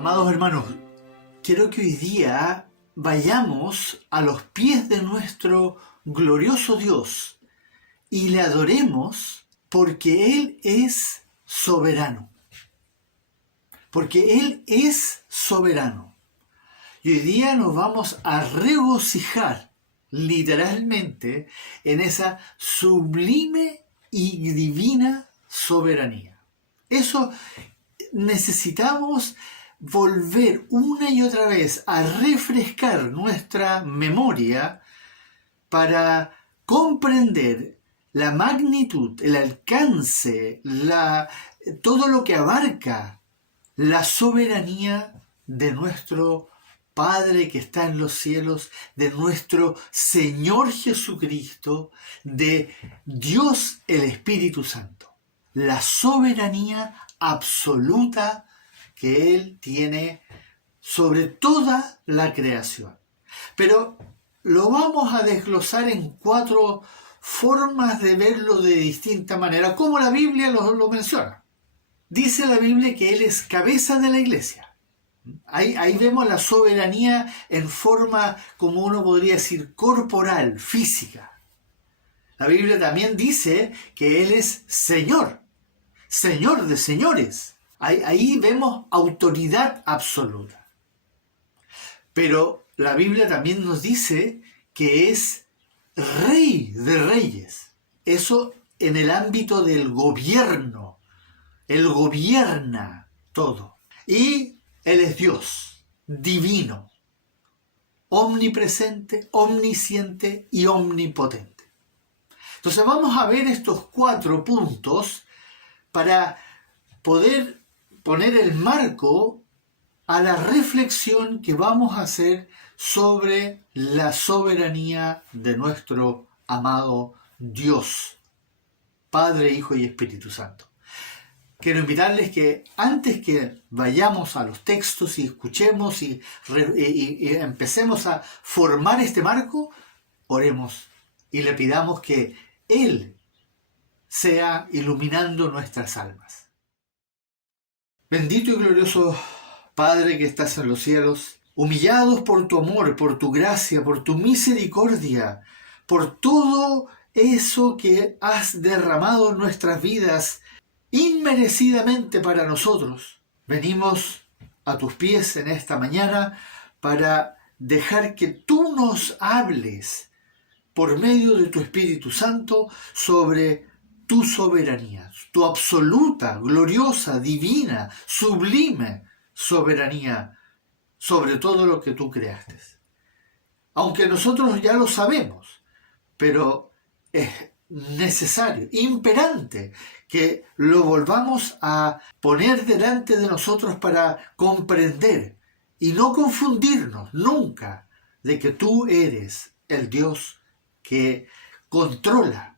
Amados hermanos, quiero que hoy día vayamos a los pies de nuestro glorioso Dios y le adoremos porque Él es soberano. Porque Él es soberano. Y hoy día nos vamos a regocijar literalmente en esa sublime y divina soberanía. Eso necesitamos volver una y otra vez a refrescar nuestra memoria para comprender la magnitud, el alcance, todo lo que abarca la soberanía de nuestro Padre que está en los cielos, de nuestro Señor Jesucristo, de Dios el Espíritu Santo. La soberanía absoluta que Él tiene sobre toda la creación. Pero lo vamos a desglosar en 4 formas de verlo de distinta manera, como la Biblia lo menciona. Dice la Biblia que Él es cabeza de la iglesia. Ahí vemos la soberanía en forma, como uno podría decir, corporal, física. La Biblia también dice que Él es Señor, Señor de señores. Ahí vemos autoridad absoluta. Pero la Biblia también nos dice que es Rey de reyes. Eso en el ámbito del gobierno. Él gobierna todo. Y Él es Dios, divino, omnipresente, omnisciente y omnipotente. Entonces vamos a ver estos 4 puntos para poder poner el marco a la reflexión que vamos a hacer sobre la soberanía de nuestro amado Dios, Padre, Hijo y Espíritu Santo. Quiero invitarles que antes que vayamos a los textos y escuchemos y empecemos a formar este marco, oremos y le pidamos que Él sea iluminando nuestras almas. Bendito y glorioso Padre que estás en los cielos, humillados por tu amor, por tu gracia, por tu misericordia, por todo eso que has derramado en nuestras vidas inmerecidamente para nosotros. Venimos a tus pies en esta mañana para dejar que tú nos hables por medio de tu Espíritu Santo sobre tu soberanía, tu absoluta, gloriosa, divina, sublime soberanía sobre todo lo que tú creaste. Aunque nosotros ya lo sabemos, pero es necesario, imperante, que lo volvamos a poner delante de nosotros para comprender y no confundirnos nunca de que tú eres el Dios que controla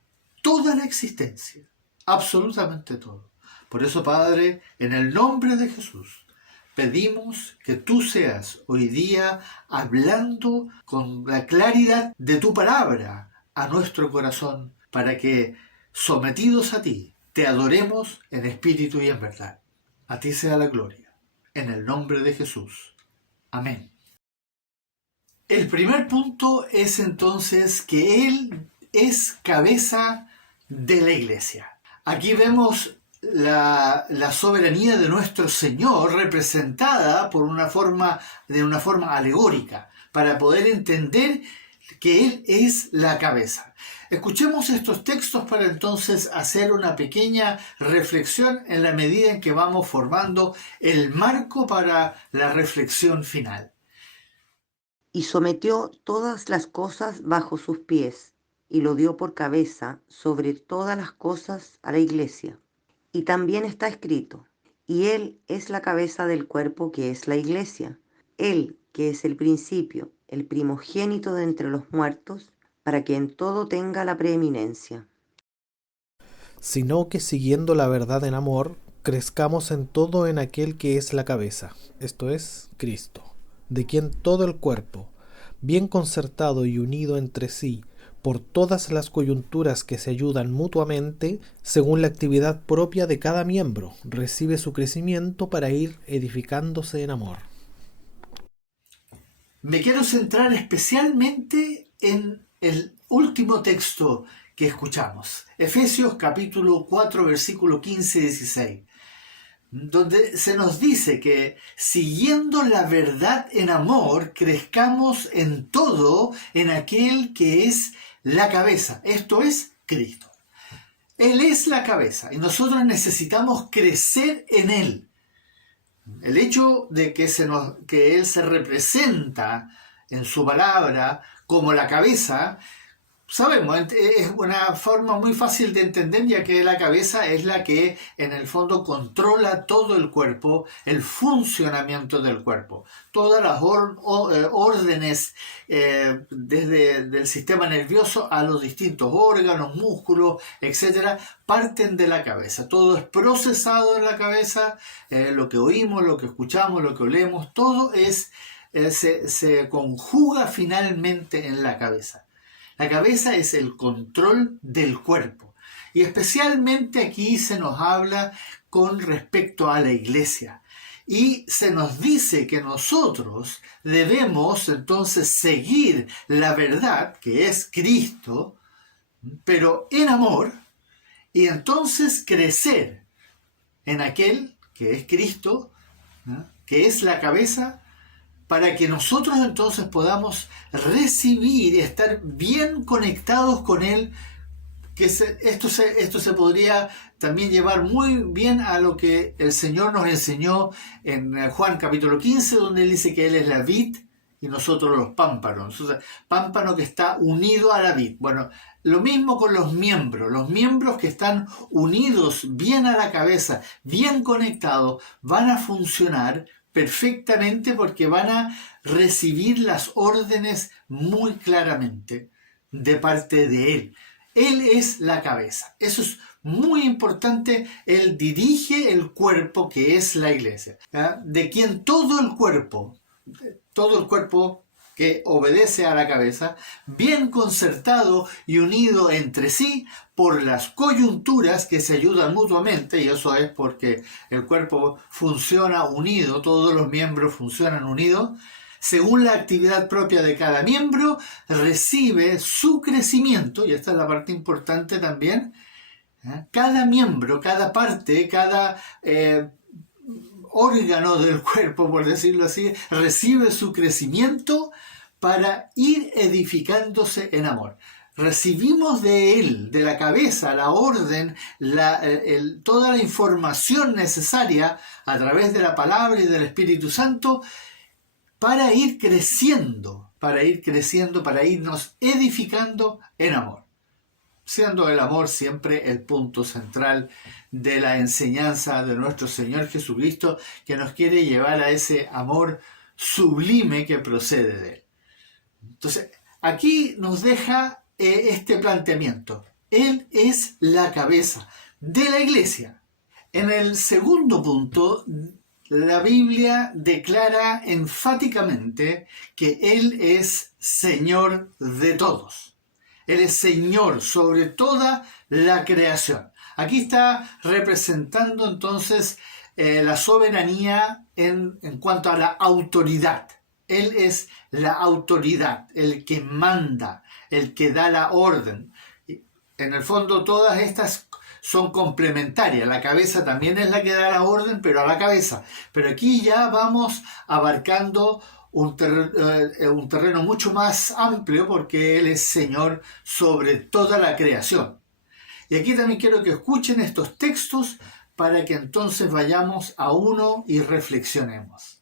toda la existencia, absolutamente todo. Por eso, Padre, en el nombre de Jesús, pedimos que tú seas hoy día hablando con la claridad de tu palabra a nuestro corazón, para que, sometidos a ti, te adoremos en espíritu y en verdad. A ti sea la gloria. En el nombre de Jesús. Amén. El primer punto es entonces que Él es cabeza de la iglesia. Aquí vemos la soberanía de nuestro Señor representada de una forma alegórica, para poder entender que Él es la cabeza. Escuchemos estos textos para entonces hacer una pequeña reflexión en la medida en que vamos formando el marco para la reflexión final. Y sometió todas las cosas bajo sus pies, y lo dio por cabeza sobre todas las cosas a la iglesia. Y también está escrito, y Él es la cabeza del cuerpo que es la iglesia, Él que es el principio, el primogénito de entre los muertos, para que en todo tenga la preeminencia. Sino que siguiendo la verdad en amor, crezcamos en todo en aquel que es la cabeza, esto es, Cristo, de quien todo el cuerpo, bien concertado y unido entre sí, por todas las coyunturas que se ayudan mutuamente según la actividad propia de cada miembro, recibe su crecimiento para ir edificándose en amor. Me quiero centrar especialmente en el último texto que escuchamos, Efesios capítulo 4, versículo 15 y 16, donde se nos dice que siguiendo la verdad en amor, crezcamos en todo en aquel que es la cabeza, esto es Cristo. Él es la cabeza y nosotros necesitamos crecer en Él. El hecho de que Él se representa en su palabra como la cabeza, sabemos, es una forma muy fácil de entender, ya que la cabeza es la que en el fondo controla todo el cuerpo, el funcionamiento del cuerpo. Todas las órdenes desde el sistema nervioso a los distintos órganos, músculos, etcétera, parten de la cabeza. Todo es procesado en la cabeza, lo que oímos, lo que escuchamos, lo que olemos, todo se conjuga finalmente en la cabeza. La cabeza es el control del cuerpo. Y especialmente aquí se nos habla con respecto a la iglesia. Y se nos dice que nosotros debemos entonces seguir la verdad, que es Cristo, pero en amor, y entonces crecer en aquel que es Cristo, ¿no?, que es la cabeza, para que nosotros entonces podamos recibir y estar bien conectados con Él, que esto se podría también llevar muy bien a lo que el Señor nos enseñó en Juan capítulo 15, donde Él dice que Él es la vid y nosotros los pámpanos. O sea, pámpano que está unido a la vid. Bueno, lo mismo con los miembros que están unidos bien a la cabeza, bien conectados, van a funcionar perfectamente porque van a recibir las órdenes muy claramente de parte de Él. Él es la cabeza. Eso es muy importante. Él dirige el cuerpo que es la iglesia, ¿ya?, de quien todo el cuerpo que obedece a la cabeza, bien concertado y unido entre sí por las coyunturas que se ayudan mutuamente, y eso es porque el cuerpo funciona unido, todos los miembros funcionan unidos, según la actividad propia de cada miembro, recibe su crecimiento, y esta es la parte importante también, ¿eh? Cada miembro, cada parte, cada órgano del cuerpo, por decirlo así, recibe su crecimiento para ir edificándose en amor. Recibimos de Él, de la cabeza, la orden, toda la información necesaria a través de la palabra y del Espíritu Santo para ir creciendo, para irnos edificando en amor, siendo el amor siempre el punto central de la enseñanza de nuestro Señor Jesucristo, que nos quiere llevar a ese amor sublime que procede de Él. Entonces, aquí nos deja este planteamiento. Él es la cabeza de la iglesia. En el segundo punto, la Biblia declara enfáticamente que Él es Señor de todos. Él es Señor sobre toda la creación. Aquí está representando entonces la soberanía en cuanto a la autoridad. Él es la autoridad, el que manda, el que da la orden. En el fondo todas estas son complementarias. La cabeza también es la que da la orden, pero a la cabeza. Pero aquí ya vamos abarcando un terreno mucho más amplio, porque Él es Señor sobre toda la creación. Y aquí también quiero que escuchen estos textos para que entonces vayamos a uno y reflexionemos.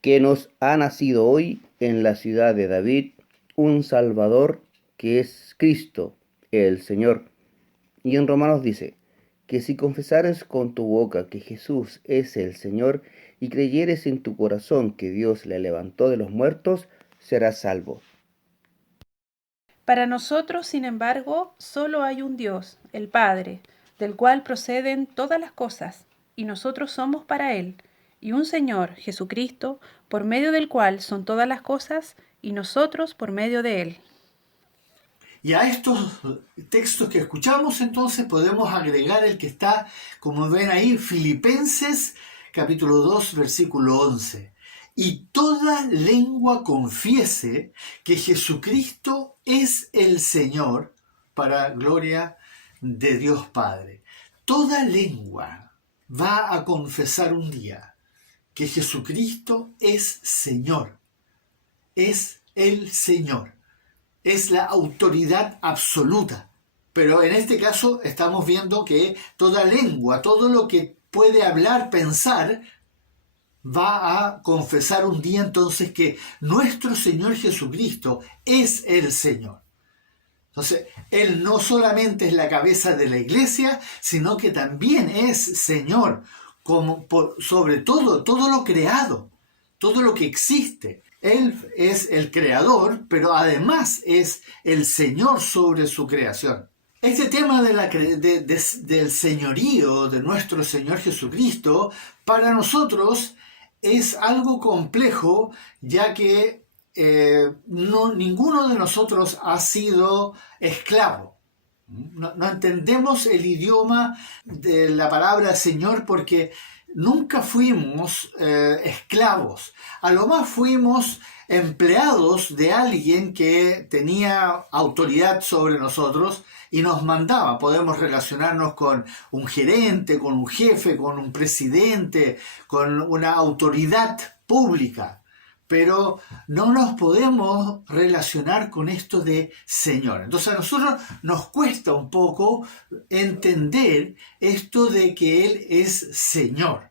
Que nos ha nacido hoy en la ciudad de David un Salvador, que es Cristo, el Señor. Y en Romanos dice, que si confesares con tu boca que Jesús es el Señor y creyeres en tu corazón que Dios le levantó de los muertos, serás salvo. Para nosotros, sin embargo, solo hay un Dios, el Padre, del cual proceden todas las cosas, y nosotros somos para Él, y un Señor, Jesucristo, por medio del cual son todas las cosas, y nosotros por medio de Él. Y a estos textos que escuchamos entonces podemos agregar el que está, como ven ahí, Filipenses capítulo 2, versículo 11. Y toda lengua confiese que Jesucristo es el Señor, para gloria de Dios Padre. Toda lengua va a confesar un día que Jesucristo es Señor, es el Señor, es la autoridad absoluta. Pero en este caso estamos viendo que toda lengua, todo lo que puede hablar, pensar, va a confesar un día entonces que nuestro Señor Jesucristo es el Señor. Entonces, Él no solamente es la cabeza de la iglesia, sino que también es Señor, sobre todo lo creado, todo lo que existe. Él es el creador, pero además es el Señor sobre su creación. Este tema del señorío de nuestro Señor Jesucristo, para nosotros es algo complejo, ya que ninguno de nosotros ha sido esclavo. No entendemos el idioma de la palabra Señor porque nunca fuimos esclavos. A lo más fuimos empleados de alguien que tenía autoridad sobre nosotros y nos mandaba. Podemos relacionarnos con un gerente, con un jefe, con un presidente, con una autoridad pública. Pero no nos podemos relacionar con esto de Señor. Entonces a nosotros nos cuesta un poco entender esto de que Él es Señor.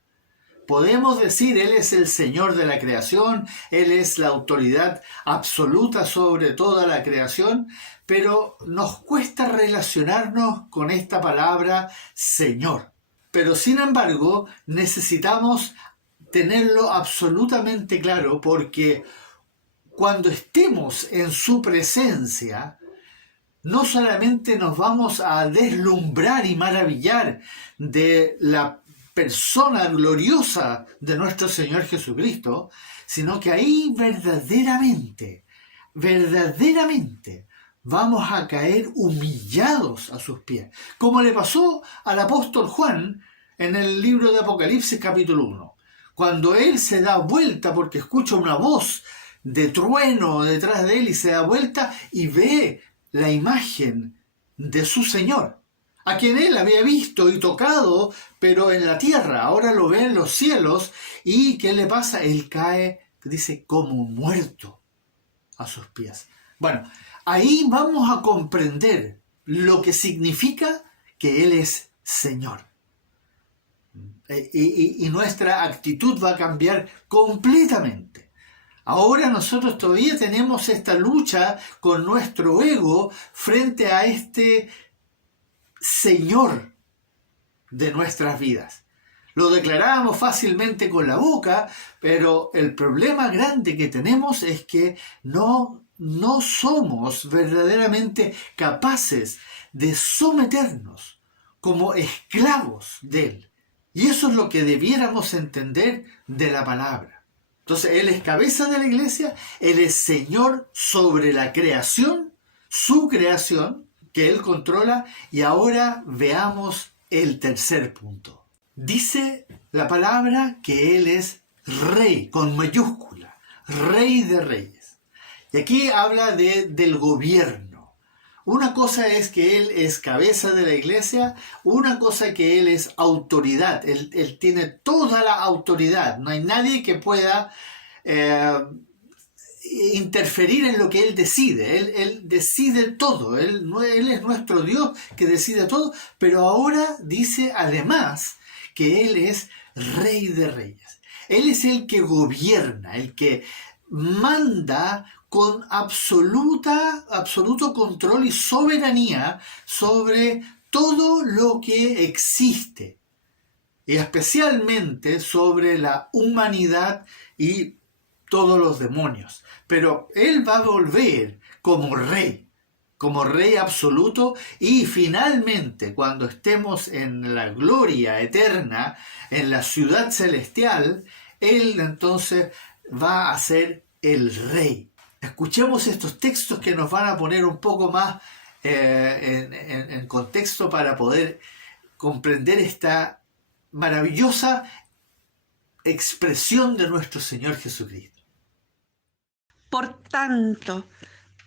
Podemos decir, Él es el Señor de la creación, Él es la autoridad absoluta sobre toda la creación, pero nos cuesta relacionarnos con esta palabra Señor. Pero sin embargo, necesitamos tenerlo absolutamente claro, porque cuando estemos en su presencia, no solamente nos vamos a deslumbrar y maravillar de la persona gloriosa de nuestro Señor Jesucristo, sino que ahí verdaderamente vamos a caer humillados a sus pies, como le pasó al apóstol Juan en el libro de Apocalipsis capítulo 1. Cuando él se da vuelta porque escucha una voz de trueno detrás de él y se da vuelta y ve la imagen de su Señor, a quien él había visto y tocado, pero en la tierra, ahora lo ve en los cielos. ¿Y qué le pasa? Él cae, dice, como muerto a sus pies. Bueno, ahí vamos a comprender lo que significa que Él es Señor. Y nuestra actitud va a cambiar completamente. Ahora nosotros todavía tenemos esta lucha con nuestro ego frente a este Señor de nuestras vidas. Lo declaramos fácilmente con la boca, pero el problema grande que tenemos es que no somos verdaderamente capaces de someternos como esclavos de Él. Y eso es lo que debiéramos entender de la palabra. Entonces, Él es cabeza de la iglesia, Él es Señor sobre la creación, su creación, que Él controla. Y ahora veamos el tercer punto. Dice la palabra que Él es Rey, con mayúscula, Rey de Reyes. Y aquí habla del gobierno. Una cosa es que Él es cabeza de la iglesia, una cosa que Él es autoridad. Él tiene toda la autoridad. No hay nadie que pueda interferir en lo que Él decide. Él decide todo. Él es nuestro Dios que decide todo. Pero ahora dice además que Él es Rey de Reyes. Él es el que gobierna, el que manda con absoluto control y soberanía sobre todo lo que existe, y especialmente sobre la humanidad y todos los demonios. Pero Él va a volver como rey absoluto, y finalmente cuando estemos en la gloria eterna, en la ciudad celestial, Él entonces va a ser el rey. Escuchemos estos textos que nos van a poner un poco más en contexto para poder comprender esta maravillosa expresión de nuestro Señor Jesucristo. Por tanto,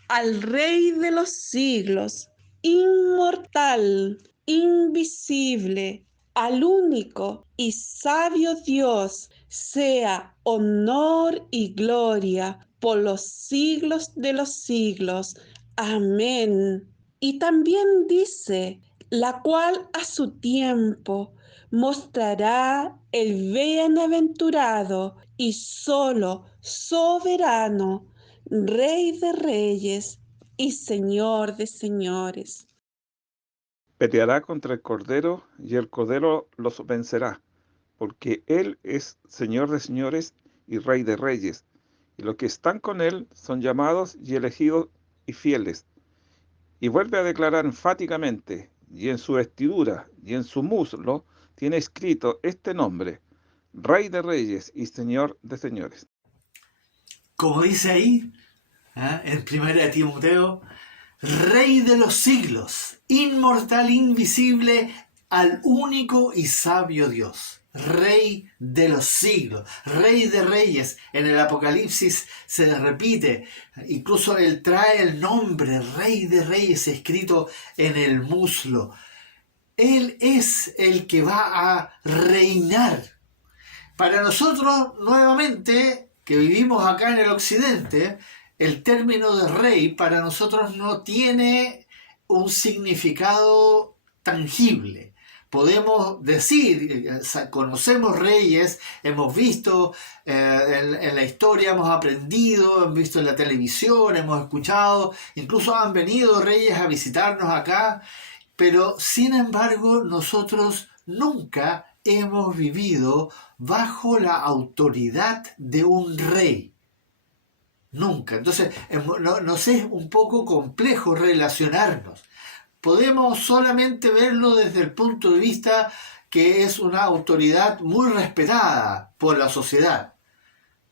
al Rey de los siglos, inmortal, invisible, al único y sabio Dios, sea honor y gloria por los siglos de los siglos. Amén. Y también dice, la cual a su tiempo mostrará el bienaventurado y solo soberano, Rey de reyes y Señor de señores. Peleará contra el Cordero y el Cordero los vencerá, porque Él es Señor de señores y Rey de reyes, y los que están con Él son llamados y elegidos y fieles. Y vuelve a declarar enfáticamente, y en su vestidura y en su muslo tiene escrito este nombre, Rey de reyes y Señor de señores. Como dice ahí, en 1 Timoteo, Rey de los siglos, inmortal, invisible, al único y sabio Dios. Rey de los siglos, Rey de reyes. En el Apocalipsis se repite, incluso él trae el nombre Rey de reyes escrito en el muslo. Él es el que va a reinar. Para nosotros, nuevamente, que vivimos acá en el occidente, el término de rey para nosotros no tiene un significado tangible. Podemos decir, conocemos reyes, hemos visto en la historia, hemos aprendido, hemos visto en la televisión, hemos escuchado, incluso han venido reyes a visitarnos acá, pero sin embargo nosotros nunca hemos vivido bajo la autoridad de un rey. Nunca. Entonces, nos es un poco complejo relacionarnos. Podemos solamente verlo desde el punto de vista que es una autoridad muy respetada por la sociedad.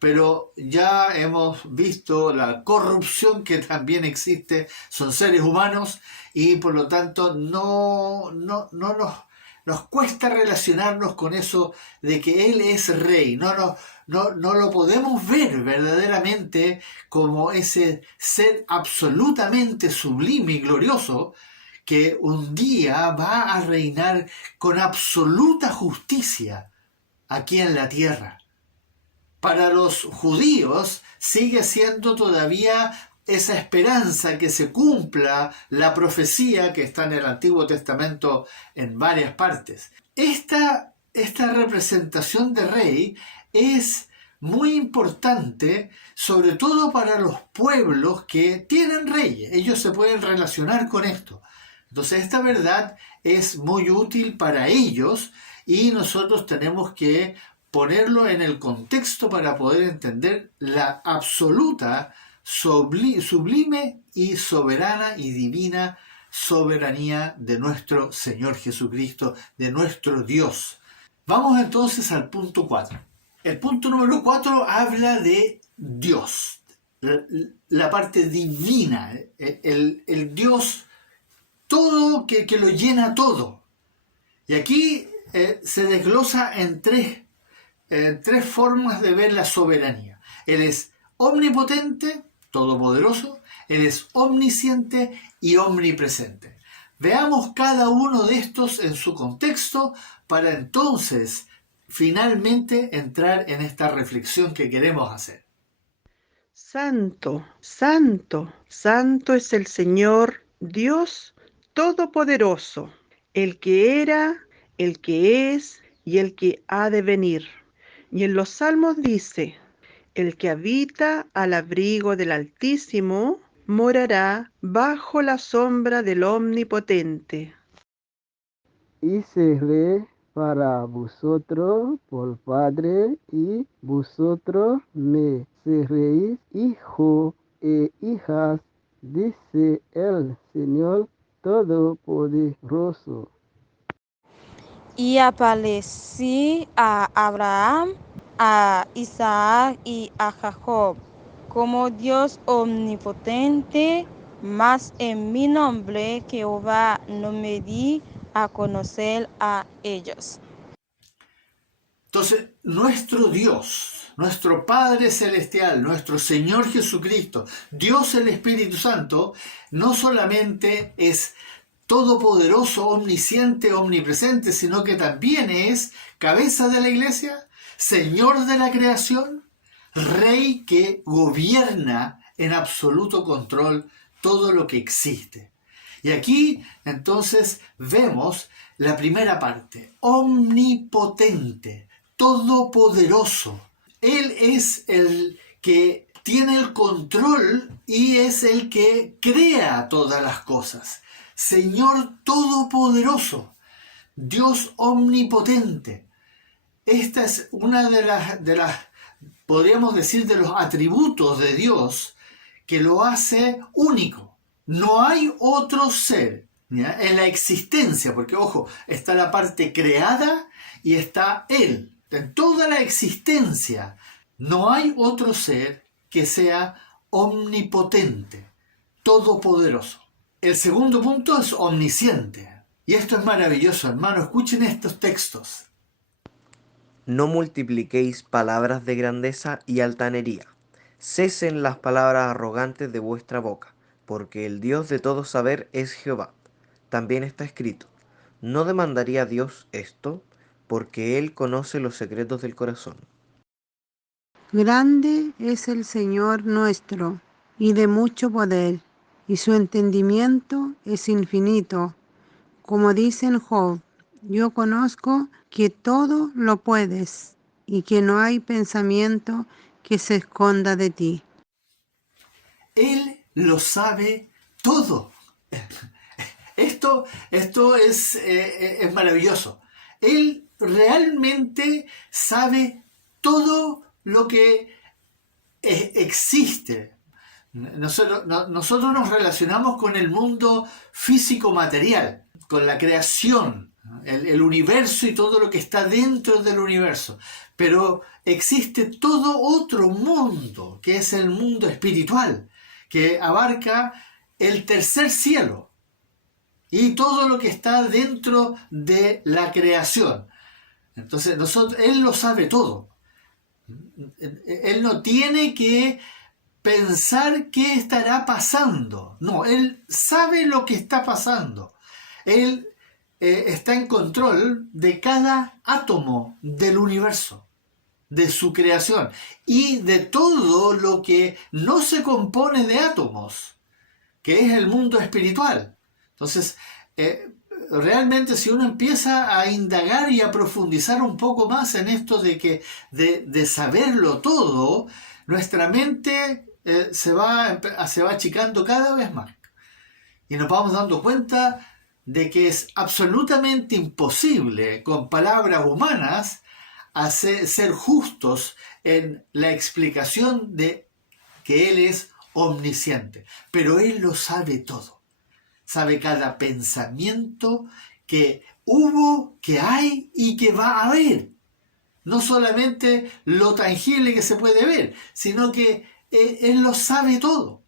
Pero ya hemos visto la corrupción que también existe, son seres humanos y por lo tanto no nos cuesta relacionarnos con eso de que Él es rey. No lo podemos ver verdaderamente como ese ser absolutamente sublime y glorioso que un día va a reinar con absoluta justicia aquí en la tierra. Para los judíos sigue siendo todavía esa esperanza que se cumpla la profecía que está en el Antiguo Testamento en varias partes. Esta representación de rey es muy importante, sobre todo para los pueblos que tienen reyes. Ellos se pueden relacionar con esto. Entonces esta verdad es muy útil para ellos y nosotros tenemos que ponerlo en el contexto para poder entender la absoluta, sublime y soberana y divina soberanía de nuestro Señor Jesucristo, de nuestro Dios. Vamos entonces al punto 4. El punto número 4 habla de Dios, la parte divina, el Dios todo que lo llena todo. Y aquí se desglosa en tres formas de ver la soberanía. Él es omnipotente, todopoderoso, Él es omnisciente y omnipresente. Veamos cada uno de estos en su contexto para entonces finalmente entrar en esta reflexión que queremos hacer. Santo, santo, santo es el Señor Dios Todopoderoso, el que era, el que es y el que ha de venir. Y en los Salmos dice, el que habita al abrigo del Altísimo morará bajo la sombra del Omnipotente. Y seré para vosotros por Padre, y vosotros me seréis hijo e hijas, dice el Señor Todopoderoso. Y aparecí a Abraham, a Isaac y a Jacob como Dios omnipotente mas en mi nombre Jehová no me di a conocer a ellos. Entonces, nuestro Dios, nuestro Padre Celestial, nuestro Señor Jesucristo, Dios el Espíritu Santo, no solamente es todopoderoso, omnisciente, omnipresente, sino que también es cabeza de la iglesia, Señor de la creación, Rey que gobierna en absoluto control todo lo que existe. Y aquí entonces vemos la primera parte, omnipotente, todopoderoso. Él es el que tiene el control y es el que crea todas las cosas. Señor todopoderoso, Dios omnipotente. Esta es una de las, podríamos decir, de los atributos de Dios que lo hace único. No hay otro ser, ¿ya?, en la existencia, porque ojo, está la parte creada y está Él. En toda la existencia no hay otro ser que sea omnipotente, todopoderoso. El segundo punto es omnisciente. Y esto es maravilloso, hermano. Escuchen estos textos. No multipliquéis palabras de grandeza y altanería. Cesen las palabras arrogantes de vuestra boca, porque el Dios de todo saber es Jehová. También está escrito: ¿no demandaría Dios esto? Porque Él conoce los secretos del corazón. Grande es el Señor nuestro, y de mucho poder, y su entendimiento es infinito. Como dice en Job, yo conozco que todo lo puedes, y que no hay pensamiento que se esconda de ti. Él lo sabe todo. Esto es maravilloso. Él realmente sabe todo lo que existe. Nosotros nos relacionamos con el mundo físico-material, con la creación, el universo y todo lo que está dentro del universo. Pero existe todo otro mundo, que es el mundo espiritual, que abarca el tercer cielo y todo lo que está dentro de la creación. Entonces, Él lo sabe todo. Él no tiene que pensar qué estará pasando. No, Él sabe lo que está pasando. Él está en control de cada átomo del universo, de su creación y de todo lo que no se compone de átomos, que es el mundo espiritual. Entonces, realmente si uno empieza a indagar y a profundizar un poco más en esto de saberlo todo, nuestra mente se va achicando cada vez más. Y nos vamos dando cuenta de que es absolutamente imposible, con palabras humanas, ser justos en la explicación de que Él es omnisciente. Pero Él lo sabe todo. Sabe cada pensamiento que hubo, que hay y que va a haber. No solamente lo tangible que se puede ver, sino que Él lo sabe todo.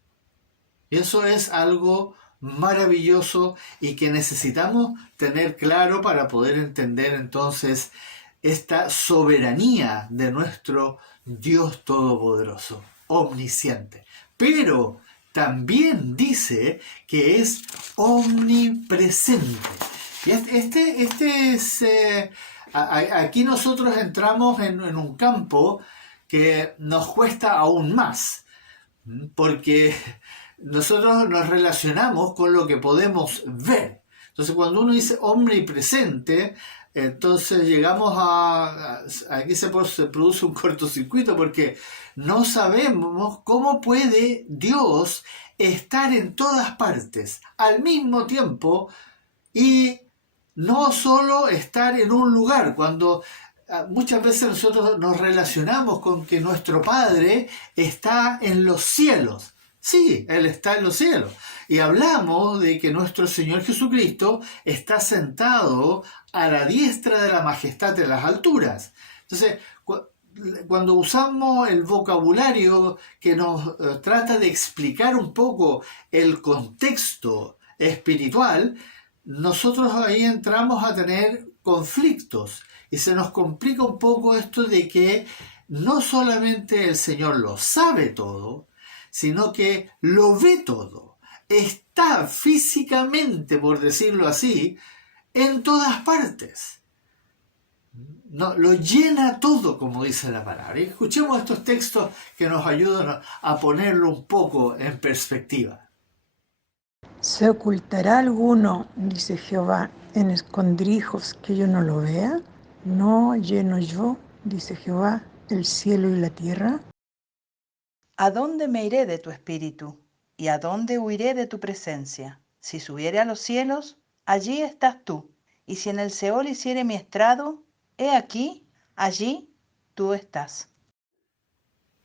Y eso es algo maravilloso y que necesitamos tener claro para poder entender entonces esta soberanía de nuestro Dios Todopoderoso, omnisciente. Pero también dice que es omnipresente. Y aquí nosotros entramos en un campo que nos cuesta aún más, porque nosotros nos relacionamos con lo que podemos ver. Entonces, cuando uno dice omnipresente, entonces llegamos aquí se produce un cortocircuito, porque no sabemos cómo puede Dios estar en todas partes al mismo tiempo y no solo estar en un lugar. Cuando muchas veces nosotros nos relacionamos con que nuestro Padre está en los cielos. Sí, Él está en los cielos. Y hablamos de que nuestro Señor Jesucristo está sentado a la diestra de la majestad en las alturas. Entonces, cuando usamos el vocabulario que nos trata de explicar un poco el contexto espiritual, nosotros ahí entramos a tener conflictos y se nos complica un poco esto de que no solamente el Señor lo sabe todo, sino que lo ve todo. Está físicamente, por decirlo así, en todas partes. No, lo llena todo, como dice la palabra. Y escuchemos estos textos que nos ayudan a ponerlo un poco en perspectiva. ¿Se ocultará alguno, dice Jehová, en escondrijos que yo no lo vea? ¿No lleno yo, dice Jehová, el cielo y la tierra? ¿A dónde me iré de tu espíritu? ¿Y a dónde huiré de tu presencia? Si subiere a los cielos, allí estás tú. Y si en el Seol hiciere mi estrado, he aquí, allí tú estás.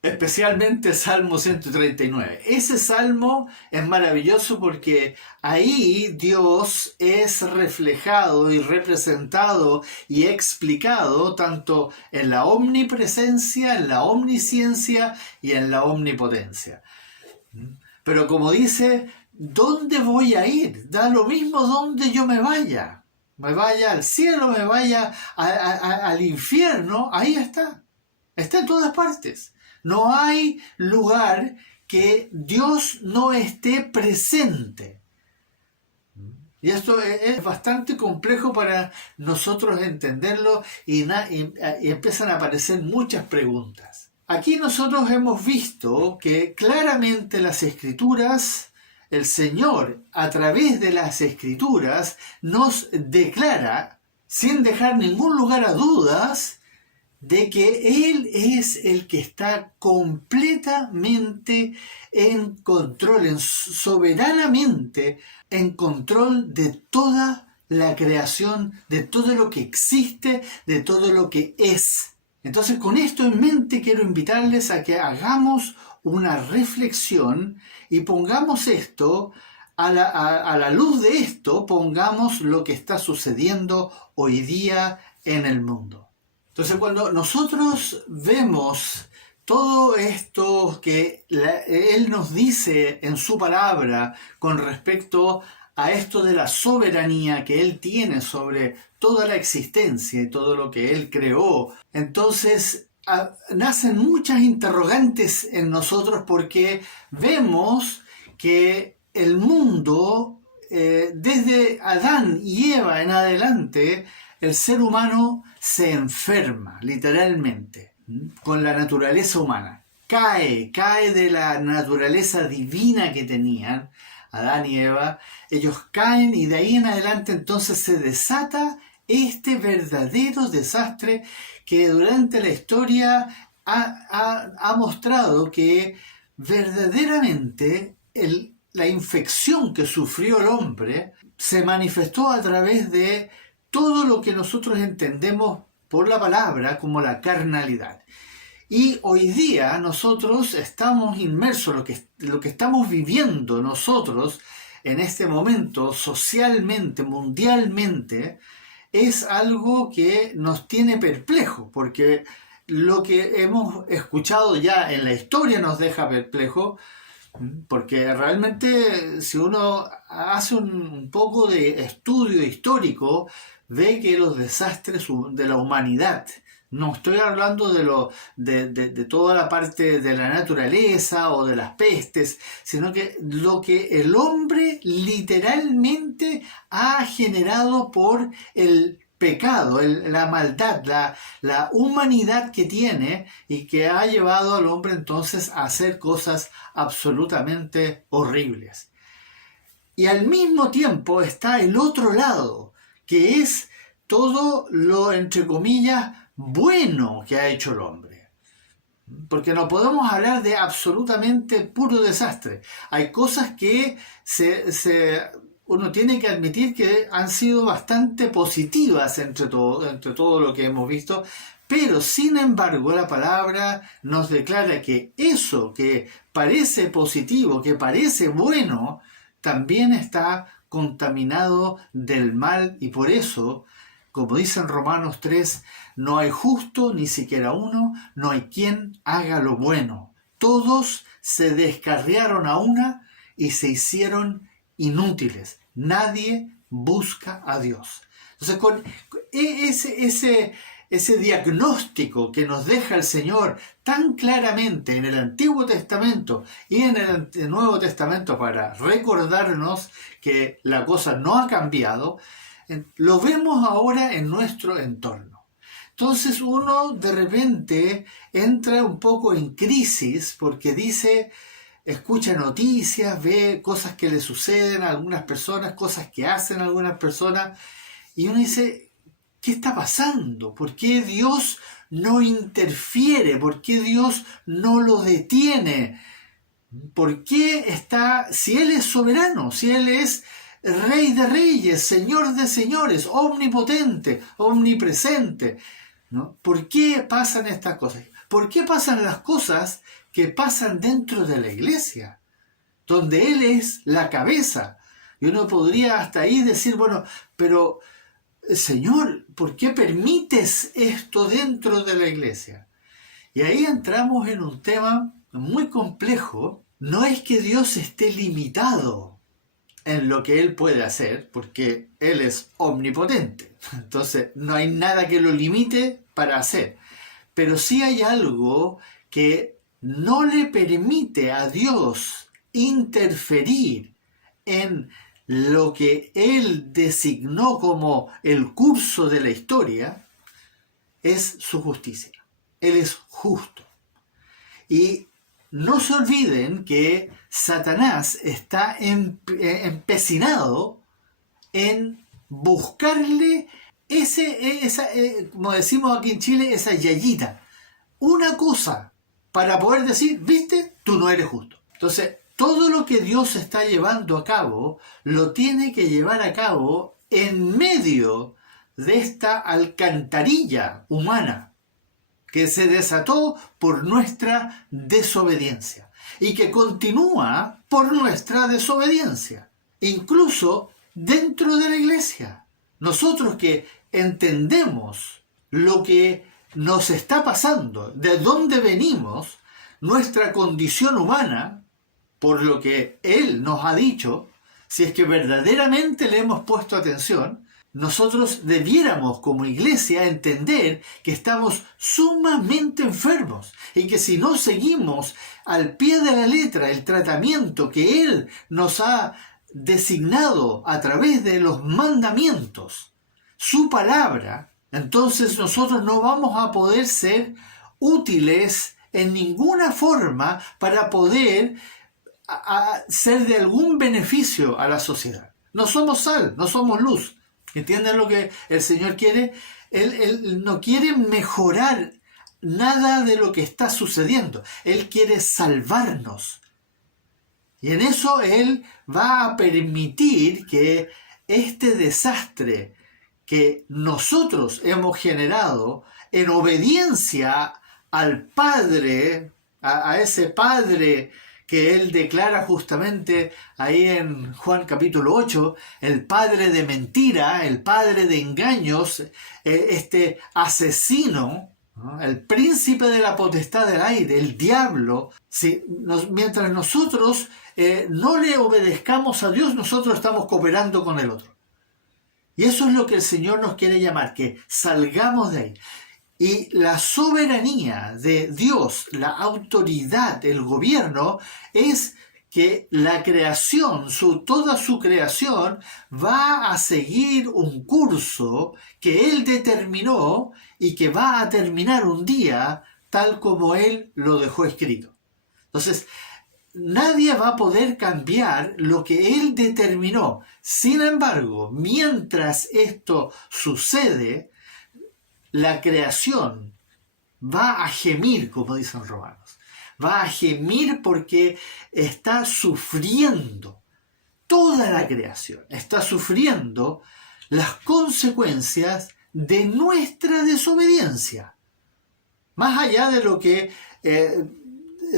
Especialmente el Salmo 139. Ese salmo es maravilloso porque ahí Dios es reflejado y representado y explicado tanto en la omnipresencia, en la omnisciencia y en la omnipotencia. Pero como dice, ¿dónde voy a ir? Da lo mismo donde yo me vaya. Me vaya al cielo, me vaya al infierno, ahí está. Está en todas partes. No hay lugar que Dios no esté presente. Y esto es bastante complejo para nosotros entenderlo y empiezan a aparecer muchas preguntas. Aquí nosotros hemos visto que claramente las Escrituras, el Señor a través de las Escrituras nos declara, sin dejar ningún lugar a dudas, de que Él es el que está completamente en control, soberanamente en control de toda la creación, de todo lo que existe, de todo lo que es. Entonces, con esto en mente, quiero invitarles a que hagamos una reflexión y pongamos esto, a la luz de esto, pongamos lo que está sucediendo hoy día en el mundo. Entonces, cuando nosotros vemos todo esto que Él nos dice en su palabra con respecto a esto de la soberanía que Él tiene sobre toda la existencia y todo lo que Él creó, entonces nacen muchas interrogantes en nosotros porque vemos que el mundo, desde Adán y Eva en adelante, el ser humano se enferma, literalmente, con la naturaleza humana. Cae de la naturaleza divina que tenían Adán y Eva. Ellos caen y de ahí en adelante entonces se desata este verdadero desastre que durante la historia ha mostrado que verdaderamente la infección que sufrió el hombre se manifestó a través de todo lo que nosotros entendemos por la palabra como la carnalidad. Y hoy día nosotros estamos inmersos, lo que estamos viviendo nosotros en este momento socialmente, mundialmente, es algo que nos tiene perplejos, porque lo que hemos escuchado ya en la historia nos deja perplejos, porque realmente si uno hace un poco de estudio histórico, ve que los desastres de la humanidad, no estoy hablando de toda la parte de la naturaleza o de las pestes, sino que lo que el hombre literalmente ha generado por el pecado, la maldad, la humanidad que tiene y que ha llevado al hombre entonces a hacer cosas absolutamente horribles. Y al mismo tiempo está el otro lado, que es todo lo, entre comillas, bueno que ha hecho el hombre. Porque no podemos hablar de absolutamente puro desastre. Hay cosas que uno tiene que admitir que han sido bastante positivas entre todo lo que hemos visto, pero sin embargo la palabra nos declara que eso que parece positivo, que parece bueno, también está contaminado del mal y por eso como dice en Romanos 3, no hay justo ni siquiera uno, no hay quien haga lo bueno. Todos se descarriaron a una y se hicieron inútiles. Nadie busca a Dios. Entonces, con ese diagnóstico que nos deja el Señor tan claramente en el Antiguo Testamento y en el Nuevo Testamento para recordarnos que la cosa no ha cambiado, lo vemos ahora en nuestro entorno. Entonces uno de repente entra un poco en crisis porque escucha noticias, ve cosas que le suceden a algunas personas, cosas que hacen algunas personas, y uno dice, ¿qué está pasando? ¿Por qué Dios no interfiere? ¿Por qué Dios no lo detiene? ¿Por qué si Él es soberano, si Él es Rey de reyes, Señor de señores, omnipotente, omnipresente, ¿no? ¿Por qué pasan estas cosas? ¿Por qué pasan las cosas que pasan dentro de la iglesia, donde Él es la cabeza? Y uno podría hasta ahí decir, bueno, pero Señor, ¿por qué permites esto dentro de la iglesia? Y ahí entramos en un tema muy complejo. No es que Dios esté limitado en lo que Él puede hacer, porque Él es omnipotente. Entonces, no hay nada que lo limite para hacer. Pero sí hay algo que no le permite a Dios interferir en lo que Él designó como el curso de la historia, es su justicia. Él es justo. Y no se olviden que Satanás está empecinado en buscarle como decimos aquí en Chile, esa yayita, una cosa para poder decir, viste, tú no eres justo. Entonces, todo lo que Dios está llevando a cabo, lo tiene que llevar a cabo en medio de esta alcantarilla humana que se desató por nuestra desobediencia y que continúa por nuestra desobediencia, incluso dentro de la iglesia. Nosotros que entendemos lo que nos está pasando, de dónde venimos, nuestra condición humana, por lo que Él nos ha dicho, si es que verdaderamente le hemos puesto atención, nosotros debiéramos como iglesia entender que estamos sumamente enfermos y que si no seguimos al pie de la letra el tratamiento que Él nos ha designado a través de los mandamientos, su palabra, entonces nosotros no vamos a poder ser útiles en ninguna forma para poder ser de algún beneficio a la sociedad. No somos sal, no somos luz. ¿Entienden lo que el Señor quiere? Él no quiere mejorar nada de lo que está sucediendo. Él quiere salvarnos. Y en eso Él va a permitir que este desastre que nosotros hemos generado en obediencia al Padre, a ese Padre que Él declara justamente ahí en Juan capítulo 8, el padre de mentira, el padre de engaños, este asesino, ¿no? El príncipe de la potestad del aire, el diablo. Mientras nosotros no le obedezcamos a Dios, nosotros estamos cooperando con el otro. Y eso es lo que el Señor nos quiere llamar, que salgamos de ahí. Y la soberanía de Dios, la autoridad, el gobierno, es que la creación, toda su creación, va a seguir un curso que Él determinó y que va a terminar un día tal como Él lo dejó escrito. Entonces, nadie va a poder cambiar lo que Él determinó. Sin embargo, mientras esto sucede, la creación va a gemir, como dicen Romanos. Va a gemir porque está sufriendo. Toda la creación está sufriendo las consecuencias de nuestra desobediencia. Más allá de lo que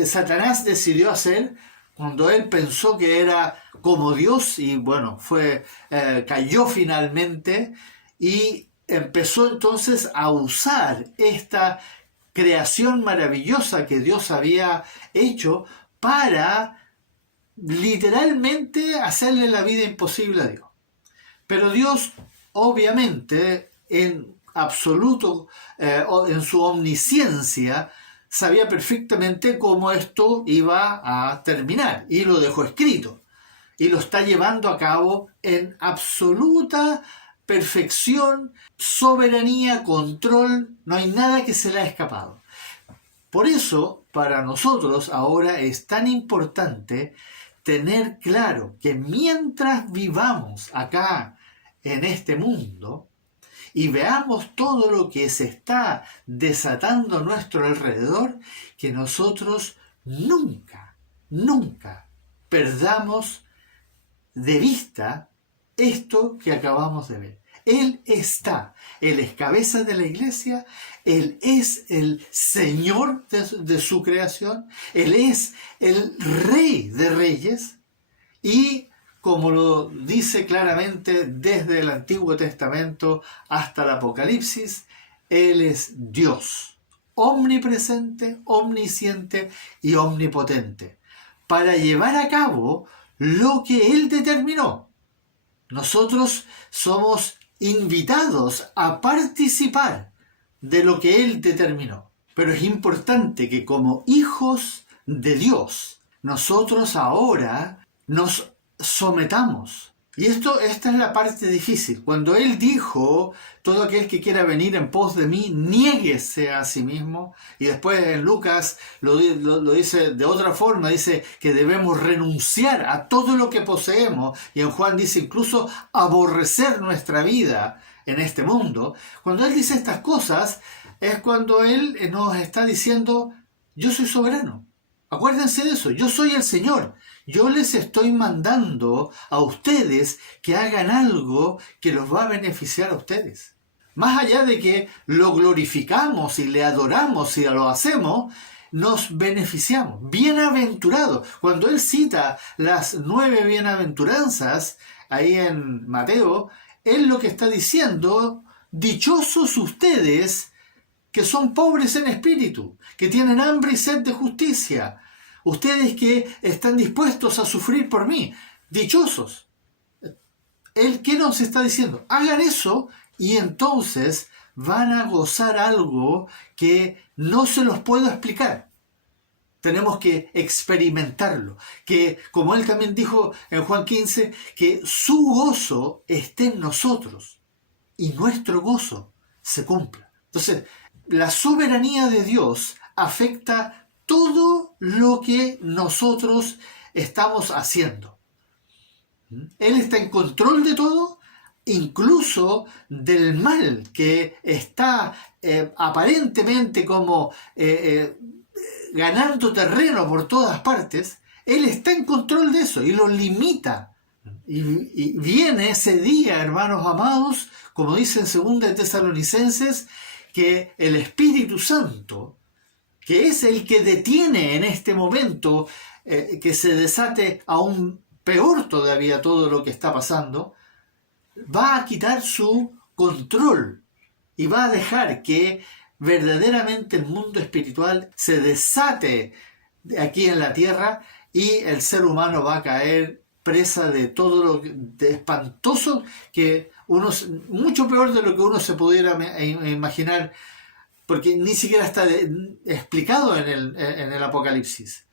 Satanás decidió hacer cuando él pensó que era como Dios y bueno, cayó finalmente y empezó entonces a usar esta creación maravillosa que Dios había hecho para literalmente hacerle la vida imposible a Dios. Pero Dios, obviamente, en absoluto, en su omnisciencia, sabía perfectamente cómo esto iba a terminar y lo dejó escrito y lo está llevando a cabo en absoluta perfección, soberanía, control. No hay nada que se le ha escapado. Por eso, para nosotros ahora es tan importante tener claro que mientras vivamos acá en este mundo y veamos todo lo que se está desatando a nuestro alrededor, que nosotros nunca perdamos de vista esto que acabamos de ver. Él está, Él es cabeza de la iglesia, Él es el Señor de su creación, Él es el Rey de Reyes y, como lo dice claramente desde el Antiguo Testamento hasta el Apocalipsis, Él es Dios, omnipresente, omnisciente y omnipotente, para llevar a cabo lo que Él determinó. Nosotros somos invitados a participar de lo que Él determinó. Pero es importante que como hijos de Dios, nosotros ahora nos sometamos. Y esta es la parte difícil. Cuando Él dijo, todo aquel que quiera venir en pos de mí, niéguese a sí mismo. Y después en Lucas lo dice de otra forma, dice que debemos renunciar a todo lo que poseemos. Y en Juan dice incluso aborrecer nuestra vida en este mundo. Cuando Él dice estas cosas, es cuando Él nos está diciendo, yo soy soberano. Acuérdense de eso, yo soy el Señor. Yo les estoy mandando a ustedes que hagan algo que los va a beneficiar a ustedes. Más allá de que lo glorificamos y le adoramos y lo hacemos, nos beneficiamos. Bienaventurados. Cuando Él cita las 9 bienaventuranzas, ahí en Mateo, Él lo que está diciendo, dichosos ustedes que son pobres en espíritu, que tienen hambre y sed de justicia. Ustedes que están dispuestos a sufrir por mí, dichosos. ¿Él qué nos está diciendo? Hagan eso y entonces van a gozar algo que no se los puedo explicar. Tenemos que experimentarlo. Que, como Él también dijo en Juan 15, que su gozo esté en nosotros y nuestro gozo se cumpla. Entonces, la soberanía de Dios afecta todo lo que nosotros estamos haciendo. Él está en control de todo, incluso del mal que está aparentemente como ganando terreno por todas partes. Él está en control de eso y lo limita. Y viene ese día, hermanos amados, como dice en 2 Tesalonicenses, que el Espíritu Santo, que es el que detiene en este momento que se desate aún peor todavía todo lo que está pasando, va a quitar su control y va a dejar que verdaderamente el mundo espiritual se desate aquí en la tierra y el ser humano va a caer presa de todo lo de espantoso que mucho peor de lo que uno se pudiera imaginar, porque ni siquiera está explicado en el Apocalipsis.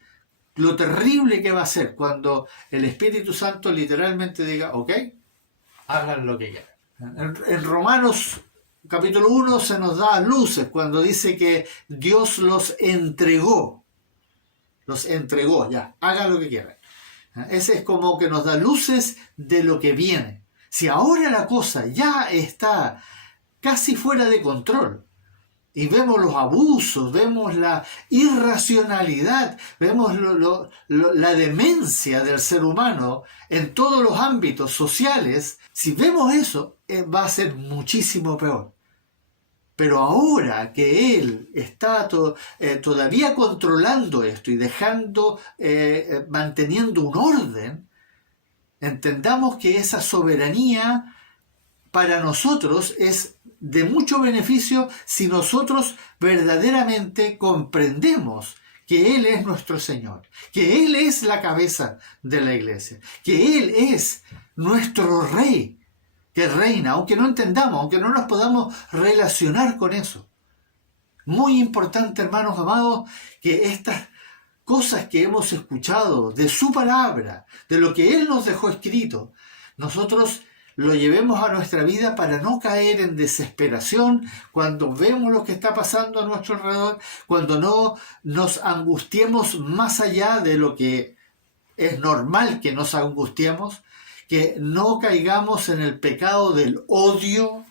Lo terrible que va a ser cuando el Espíritu Santo literalmente diga, ok, hagan lo que quieran. En Romanos capítulo 1 se nos da luces cuando dice que Dios los entregó, ya, hagan lo que quieran. Ese es como que nos da luces de lo que viene. Si ahora la cosa ya está casi fuera de control, y vemos los abusos, vemos la irracionalidad, vemos la demencia del ser humano en todos los ámbitos sociales, si vemos eso, va a ser muchísimo peor. Pero ahora que Él está todavía controlando esto y manteniendo un orden, entendamos que esa soberanía para nosotros es de mucho beneficio si nosotros verdaderamente comprendemos que Él es nuestro Señor, que Él es la cabeza de la iglesia, que Él es nuestro Rey, que reina, aunque no entendamos, aunque no nos podamos relacionar con eso. Muy importante, hermanos amados, que estas cosas que hemos escuchado de su palabra, de lo que Él nos dejó escrito, nosotros lo llevemos a nuestra vida para no caer en desesperación cuando vemos lo que está pasando a nuestro alrededor, cuando no nos angustiemos más allá de lo que es normal que nos angustiemos, que no caigamos en el pecado del odio,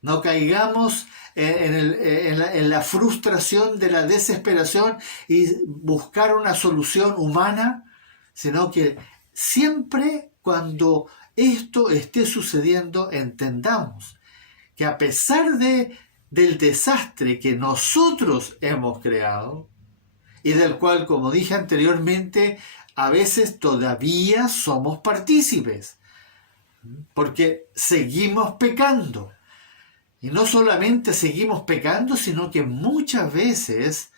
no caigamos en la frustración de la desesperación y buscar una solución humana, sino que siempre cuando esto esté sucediendo entendamos que a pesar del desastre que nosotros hemos creado y del cual, como dije anteriormente, a veces todavía somos partícipes, porque seguimos pecando. Y no solamente seguimos pecando, sino que muchas veces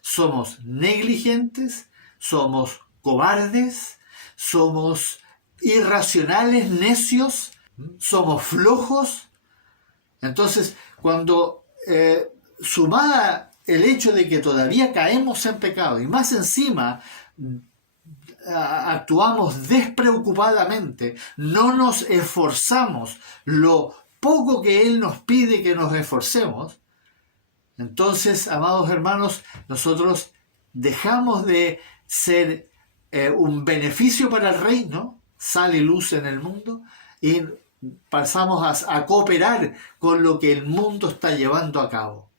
somos negligentes, somos cobardes, somos irracionales, necios, somos flojos. Entonces, cuando sumada el hecho de que todavía caemos en pecado y más encima actuamos despreocupadamente, no nos esforzamos lo poco que Él nos pide que nos esforcemos, entonces, amados hermanos, nosotros dejamos de ser un beneficio para el reino, sal y luz en el mundo, y pasamos a cooperar con lo que el mundo está llevando a cabo.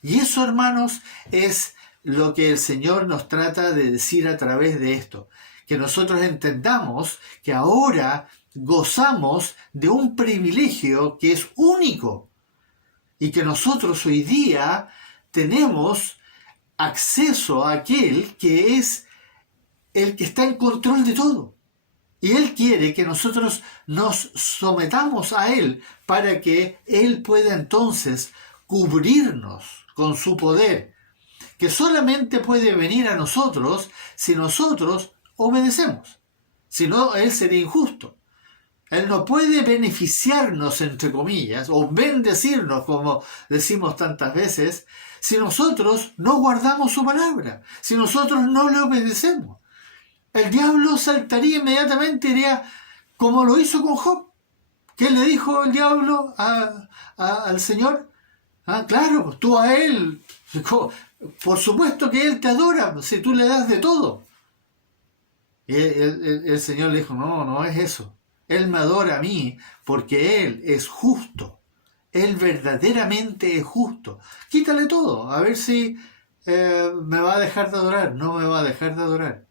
Y eso, hermanos, es lo que el Señor nos trata de decir a través de esto, que nosotros entendamos que ahora gozamos de un privilegio que es único y que nosotros hoy día tenemos acceso a aquel que es el que está en control de todo. Y Él quiere que nosotros nos sometamos a Él para que Él pueda entonces cubrirnos con su poder, que solamente puede venir a nosotros si nosotros obedecemos. Si no, Él sería injusto. Él no puede beneficiarnos, entre comillas, o bendecirnos, como decimos tantas veces, si nosotros no guardamos su palabra, si nosotros no le obedecemos. El diablo saltaría inmediatamente y diría, como lo hizo con Job. ¿Qué le dijo el diablo al Señor? Claro, pues tú a él, por supuesto que él te adora, si tú le das de todo. Y el Señor le dijo, no es eso. Él me adora a mí porque Él es justo. Él verdaderamente es justo. Quítale todo, a ver si me va a dejar de adorar. No me va a dejar de adorar.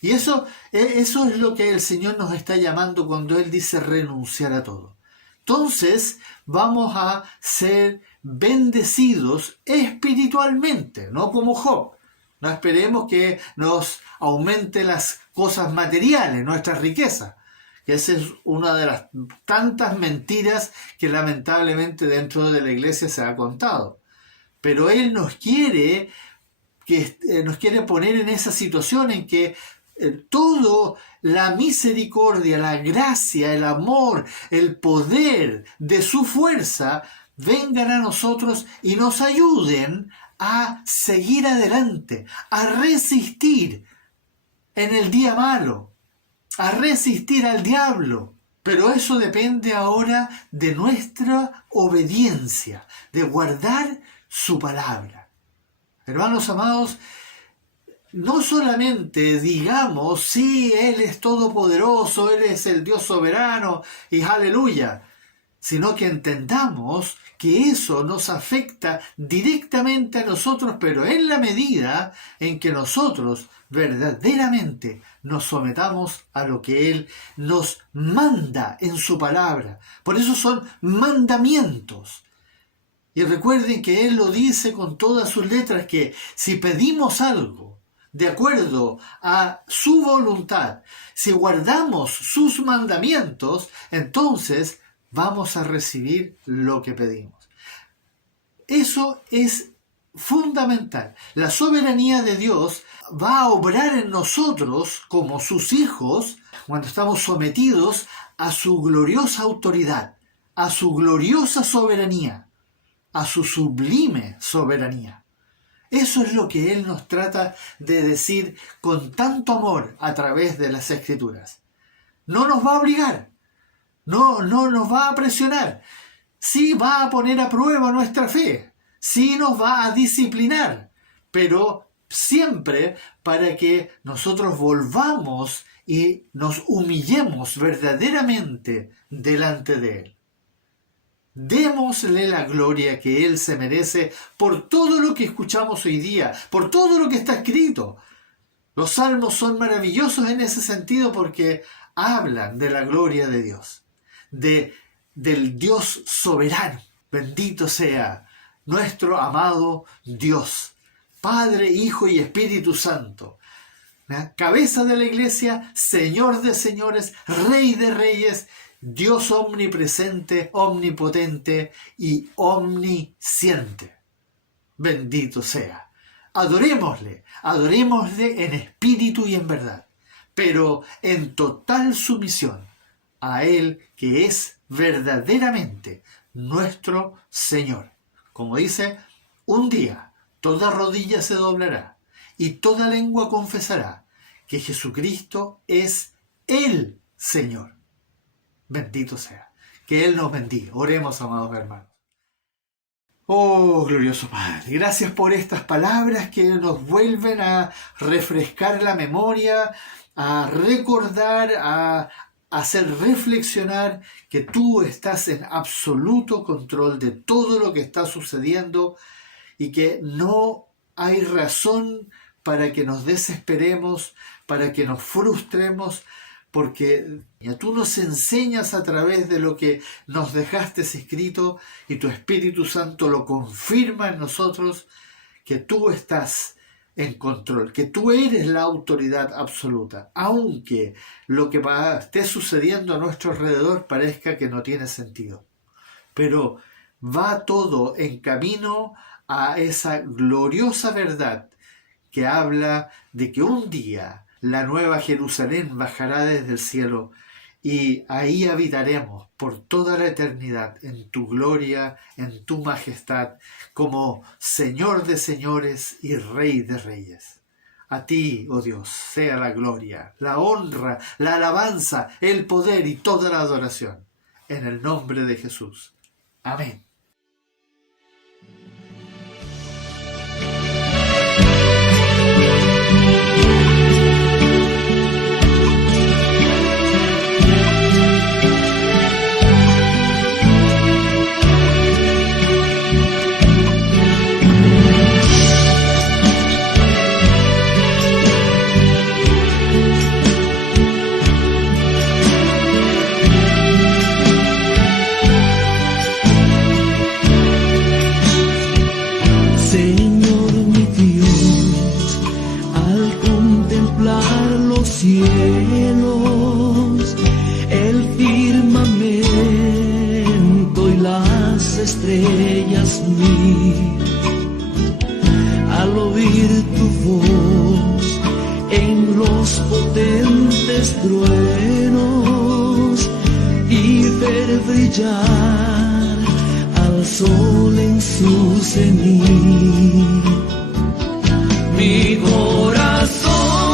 Y eso es lo que el Señor nos está llamando cuando Él dice renunciar a todo. Entonces vamos a ser bendecidos espiritualmente, no como Job. No esperemos que nos aumente las cosas materiales, nuestras riquezas. Esa es una de las tantas mentiras que lamentablemente dentro de la iglesia se ha contado. Pero Él nos quiere poner en esa situación en que todo la misericordia, la gracia, el amor, el poder de su fuerza vengan a nosotros y nos ayuden a seguir adelante, a resistir en el día malo, a resistir al diablo. Pero eso depende ahora de nuestra obediencia, de guardar su palabra. Hermanos amados, no solamente digamos, sí, Él es todopoderoso, Él es el Dios soberano y aleluya, sino que entendamos que eso nos afecta directamente a nosotros, pero en la medida en que nosotros verdaderamente nos sometamos a lo que Él nos manda en su palabra. Por eso son mandamientos. Y recuerden que Él lo dice con todas sus letras, que si pedimos algo de acuerdo a su voluntad, si guardamos sus mandamientos, entonces vamos a recibir lo que pedimos. Eso es fundamental. La soberanía de Dios va a obrar en nosotros como sus hijos cuando estamos sometidos a su gloriosa autoridad, a su gloriosa soberanía, a su sublime soberanía. Eso es lo que Él nos trata de decir con tanto amor a través de las Escrituras. No nos va a obligar, no nos va a presionar, sí va a poner a prueba nuestra fe, sí nos va a disciplinar, pero siempre para que nosotros volvamos y nos humillemos verdaderamente delante de Él. Démosle la gloria que Él se merece por todo lo que escuchamos hoy día, por todo lo que está escrito. Los salmos son maravillosos en ese sentido porque hablan de la gloria de Dios, del Dios soberano. Bendito sea nuestro amado Dios, Padre, Hijo y Espíritu Santo. Cabeza de la iglesia, Señor de señores, Rey de reyes, Dios omnipresente, omnipotente y omnisciente. Bendito sea. Adorémosle en espíritu y en verdad, pero en total sumisión a Él que es verdaderamente nuestro Señor. Como dice, un día toda rodilla se doblará y toda lengua confesará que Jesucristo es el Señor. Bendito sea. Que Él nos bendiga. Oremos, amados hermanos. Oh, glorioso Padre, gracias por estas palabras que nos vuelven a refrescar la memoria, a recordar, a hacer reflexionar que tú estás en absoluto control de todo lo que está sucediendo y que no hay razón para que nos desesperemos, para que nos frustremos, porque tú nos enseñas a través de lo que nos dejaste escrito y tu Espíritu Santo lo confirma en nosotros, que tú estás en control, que tú eres la autoridad absoluta, aunque lo que esté sucediendo a nuestro alrededor parezca que no tiene sentido. Pero va todo en camino a esa gloriosa verdad que habla de que un día la nueva Jerusalén bajará desde el cielo y ahí habitaremos por toda la eternidad en tu gloria, en tu majestad, como Señor de señores y Rey de reyes. A ti, oh Dios, sea la gloria, la honra, la alabanza, el poder y toda la adoración. En el nombre de Jesús. Amén. Cielos, el firmamento y las estrellas mil, al oír tu voz en los potentes truenos y ver brillar al sol en su cenit, mi corazón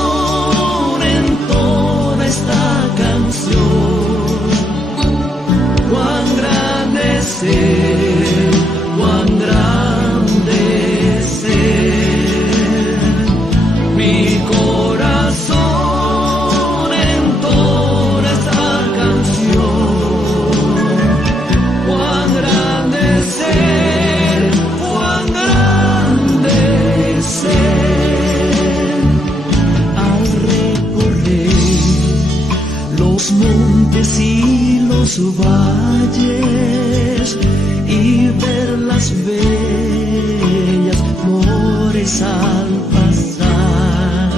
esta canción, cuán grande es Él, cuán grande es Él, mi corazón entona esta canción, cuán grande es Él, cuán grande es Él, al recorrer los montes y los valles y ver las bellas flores al pasar,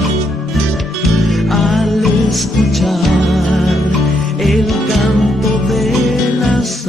al escuchar el canto de las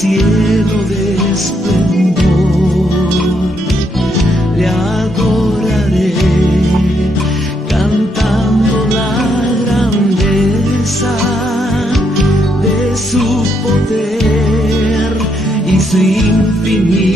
cielo de esplendor. Le adoraré cantando la grandeza de su poder y su infinito